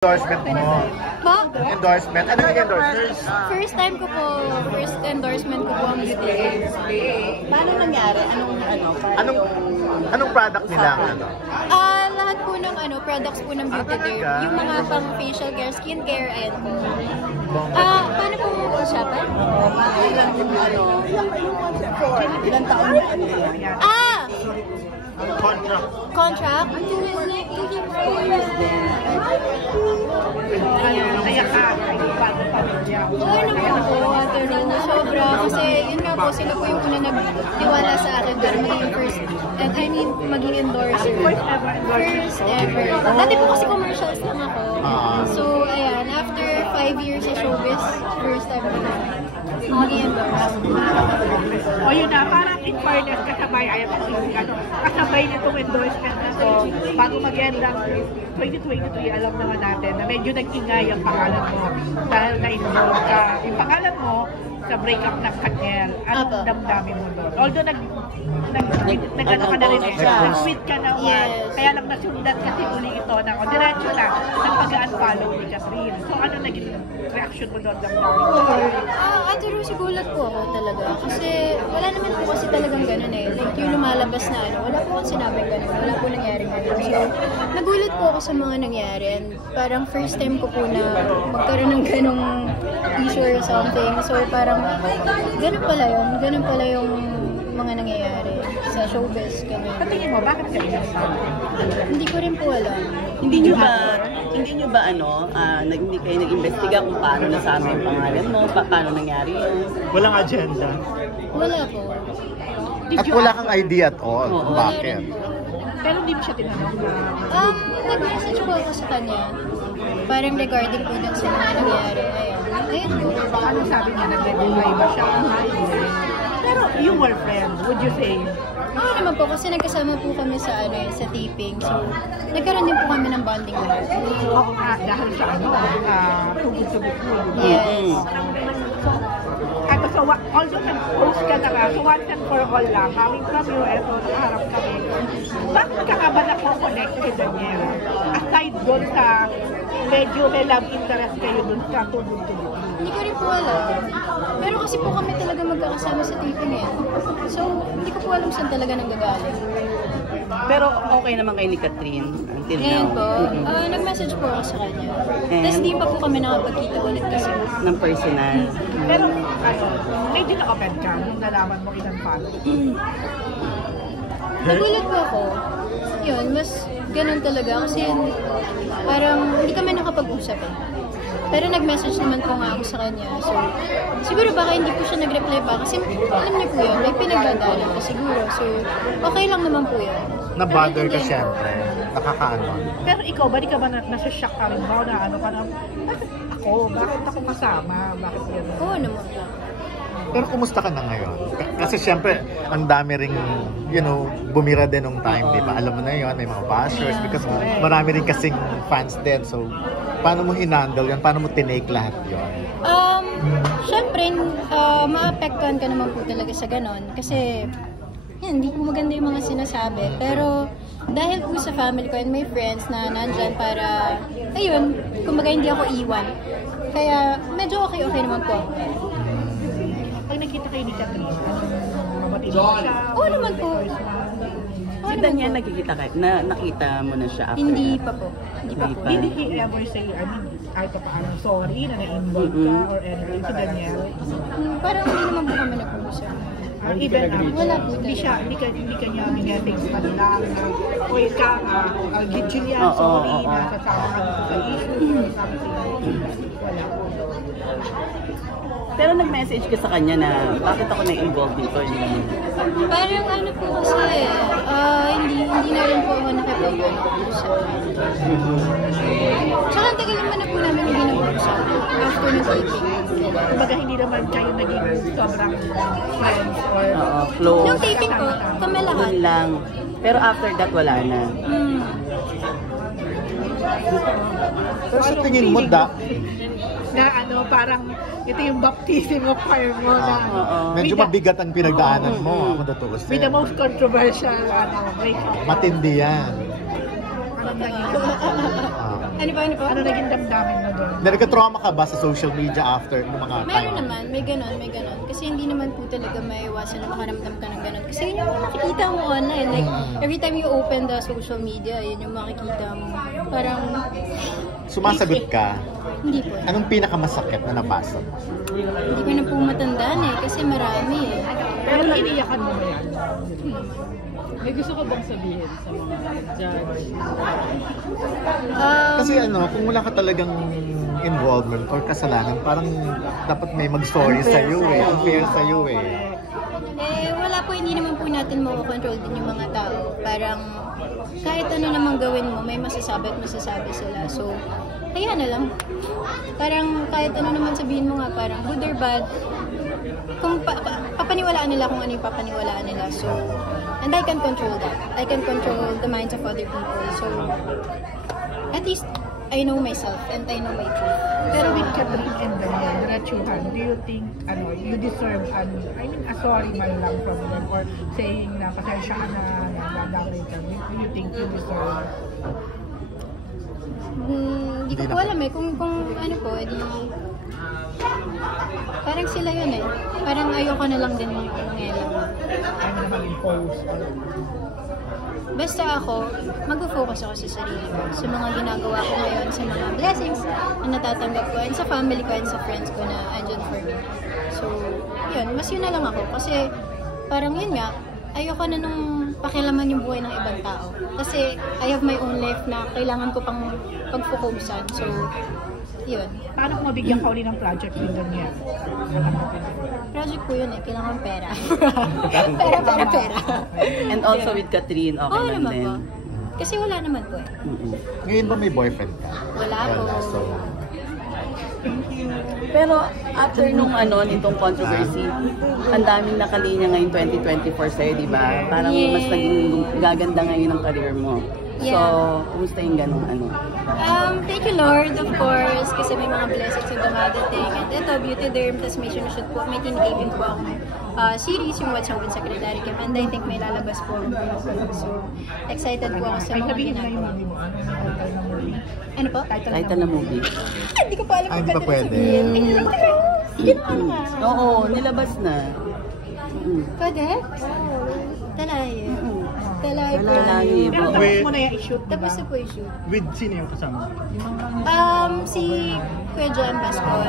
Endorsement mo. Po? Endorsement. Ano yung endorsement? First time ko po, first endorsement ko po ang beauty care. Paano nangyari? Anong product nila ang ano? Lahat po ng products po ng beauty care. Yung mga pang facial care, skin care, ayan po. Paano po usapan? Ilang taon na ano? Contract? 2 years po. Kaya ka, bago pamilya. Oo naman po, Ate Rina, sobra. Kasi yun nga po, sila po yung una nagtiwala sa akin para maging maging endorser. First ever. Dati po kasi commercials lang ako. So, ayan, after 5 years sa showbiz, first time ko na maging endorser. O yun na, parang in fairness kasabay, kasabay nitong endorsement na to, bago mag-end ang 2023, alam naman natin na medyo nag-ingay ang pangalan mo dahil na-involve ka. Yung pangalan mo sa breakup ng Katniel, anong damdamin mo doon? Although nag-ano ka na rin nag-tweet ka na kaya lang nasundan kasi uli ito na diretso na ng pag-unfollow ni Catherine. So ano naging reaction mo doon, damdamin mo? Ate Rose, gulat po ako talaga. Kasi wala naman po kasi talagang ganun eh. Like yung lumalabas na wala po akong sinabing ganun. Wala po nangyari ganun. So, nagulat po ako sa mga nangyari. And parang first time ko po na magkaroon ng ganung issue or something. So, parang ganun pala yun. Ganun pala yung mga nangyayari sa showbiz. Patingin mo, bakit ka inasal? Hindi ko rin po alam. Hindi nyo ba hindi kayo nag-investiga kung paano nasama yung pangalan mo, paano nangyari yun? Walang agenda. Wala po. At wala kang idea at all. Bakit? Pero hindi mo siya tinanong na... Nag-message po ako sa kanya. Parang regarding po dun sa mga nangyari. Ayun po. Anong sabi niya? Nag-reply ba siya? Pero you were friends, would you say? Oo naman po, kasi nagkasama po kami sa sa taping. So, nagkaroon din po kami ng bonding lahat. Oo nga, dahil sa tugod-tugod mo. Yes. So, although nag-post ka na nga, so once and for all lang, coming from you, eto, nakaharap kami. Bakit ka nga ba nako-connect kay Daniel? Aside doon sa medyo may love interest kayo doon sa tugod-tugod. Hindi ko rin po alam. Pero kasi po kami talaga magkakasama sa taping eh. So, hindi ko po alam saan talaga nanggagaling. Pero okay naman kayo ni Catherine until Ngayon now? po, nag-message po ako sa kanya. Tapos di pa po kami nakapagkita ulit kasi. Ng personal. Pero, medyo na-offend ka nung nalaman mo ilang follow. Nagulat po ako. Yun, mas ganun talaga. Kasi parang hindi kami nakapag-usap eh. Pero nag-message naman po nga ako sa kanya. So, siguro baka hindi po siya nag-reply pa. Kasi alam niyo po yun, may pinagdadaanan pa siguro. So, okay lang naman po yun. Na-bother ka siyempre. Nakakaano. Pero ikaw, ba di ka ba nasa-shock ka rin ba? Na ano ka na, bakit ako kasama? Bakit yan? Oo naman po. Pero kumusta ka na ngayon? Kasi siyempre, ang dami ring, bumira din nung time, di ba? Alam mo na yun, may mga bashers because marami rin kasing fans din. So, paano mo hinandle yun? Paano mo tinake lahat yun? Siyempre, maapektuhan ka naman po talaga sa ganon. Kasi, yan, hindi po maganda yung mga sinasabi. Pero, dahil po sa family ko and my friends na nandyan para, ayun, kumbaga hindi ako iwan. Kaya, medyo okay naman po ako. Pag nakita kayo ni Catherine, mamatid mo siya? Oo naman po. Si Daniel, nakita mo na siya after? Hindi pa po. Hindi pa po. Did he ever say, kahit pa paano, sorry na na-involve ka or anything si Daniel? Parang hindi naman po kami nag-uusap. Even wala po hindi ka niya minetings pa lang na, o ikaw, Julian, sorry, nasasama ka sa issue or something. Wala. Pero nag-message ka sa kanya na bakit ako na-involved dito? Parang po kasi, hindi na rin po ako nakipag-usap. Tsaka ang tagal naman na po namin hindi nag-usap after ng taping. Kumbaga hindi naman kayo naging sobrang friends or... Close. Nung taping po, kami lahat. Yun lang. Pero after that, wala na. Pero sa tingin mo, na parang ito yung baptism of fire mo na medyo mabigat ang pinagdaanan mo, ako natuloy. With the most controversial breakup. Matindi yan. Anong naging Ano naging damdamin mo doon? Nagka-trauma ka ba sa social media after ng mga Meron naman, may ganon. Kasi hindi naman po talaga maiwasan na makaramdam ka ng ganon. Kasi yun yung makikita mo online. Like, every time you open the social media, yun yung makikita mo. Parang, Sumasagot ka? hindi po. Anong pinakamasakit na nabasa mo? Hindi ko na po matandaan kasi marami eh. Pero iniyakan mo ba yan? May gusto ka bang sabihin sa mga judge? Kasi kung wala ka talagang involvement or kasalanan, parang dapat may mag-sorry sa'yo eh. Unfair sa'yo eh. Wala po, hindi naman po natin makakontrol din yung mga tao. Parang kahit ano namang gawin mo, may masasabi at masasabi sila. So, kaya na lang. Parang kahit ano naman sabihin mo nga, parang good or bad, kung papaniwalaan nila kung ano yung papaniwalaan nila. So, and I can control that. I can control the minds of other people. So, at least, I know myself and I know my truth. Pero with Catherine and Daniel, diretsuhan, do you think you deserve a sorry man lang from them or saying na pasensya ka na nadamay ka? Do you think you deserve? Hindi ko po alam eh. Kung ano po, edi parang sila yun eh. Parang ayoko na lang din yung nangyari. Ano na mag-impose? Basta ako, mag-focus ako sa sarili ko, sa mga ginagawa ko ngayon, sa mga blessings na natatanggap ko, and sa family ko and sa friends ko na andyan for me. So, yun, mas yun na lang ako. Kasi parang yun nga, ayoko na nung pakialaman yung buhay ng ibang tao. Kasi I have my own life na kailangan ko pang pag-focusan. So, yun. Paano kung mabigyan ka uli ng project din Daniel? Project ko yun eh, kailangan pera. pera. And also with Catherine, okay Oo lang naman din. po. Kasi wala naman po eh. Ngayon ba may boyfriend ka? Wala po. So, Pero after nitong controversy, ang daming nakalinya ngayon 2024 sa'yo, di ba? Parang mas naging gaganda ngayon ang career mo. So, kumusta yung ganun Thank you Lord, of course, kasi may mga blessings na dumadating. And ito, Beauty Derm, tas may sinushoot po, may tinigibin po akong series, yung What's Up with Secretary Kim, and I think may lalabas po. So, excited po ako sa mga Sabihin na yung ginagawa. movie mo. Ano movie? Ano po? Title na movie. Hindi ko pa alam hindi pa pwede. Sige na. Oo, nilabas na. Pwede? Talaye. Talaye po. Talaye. Pero tapos mo na yung i-shoot, diba? Tapos na po yung shoot. With sino yung kasama? Si Kuya John Bascon,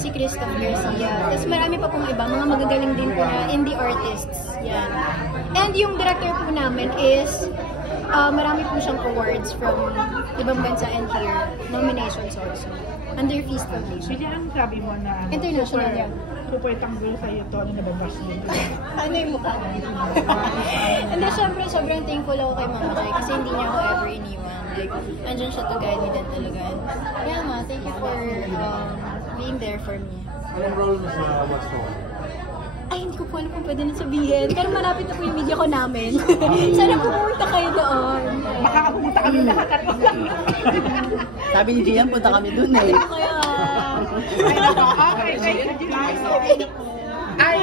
si Christoph Garcia, tapos marami pa pong iba, mga magagaling din po na indie artists. Yan. And yung director po namin is, marami po siyang awards from ibang bansa and here, nominations also, under Feast Foundation. Sige, ano sabi mo na International yan. super tanggol sa'yo to, nababas mo? Ano yung mukha? And then, syempre, sobrang thankful ako kay Mama Kay kasi hindi niya ako ever iniwan. Like, andyan siya to guide me din talaga. Yeah, Ma, thank you for being there for me. Anong role mo sa What's Wrong? Ay, hindi ko po alam kung pwede na sabihin. Pero malapit na po yung media ko namin. Sana pumunta kayo doon. Baka pumunta kami lahat at Sabi ni Gian, punta kami dun eh. Kaya... okay, thank you. Ay,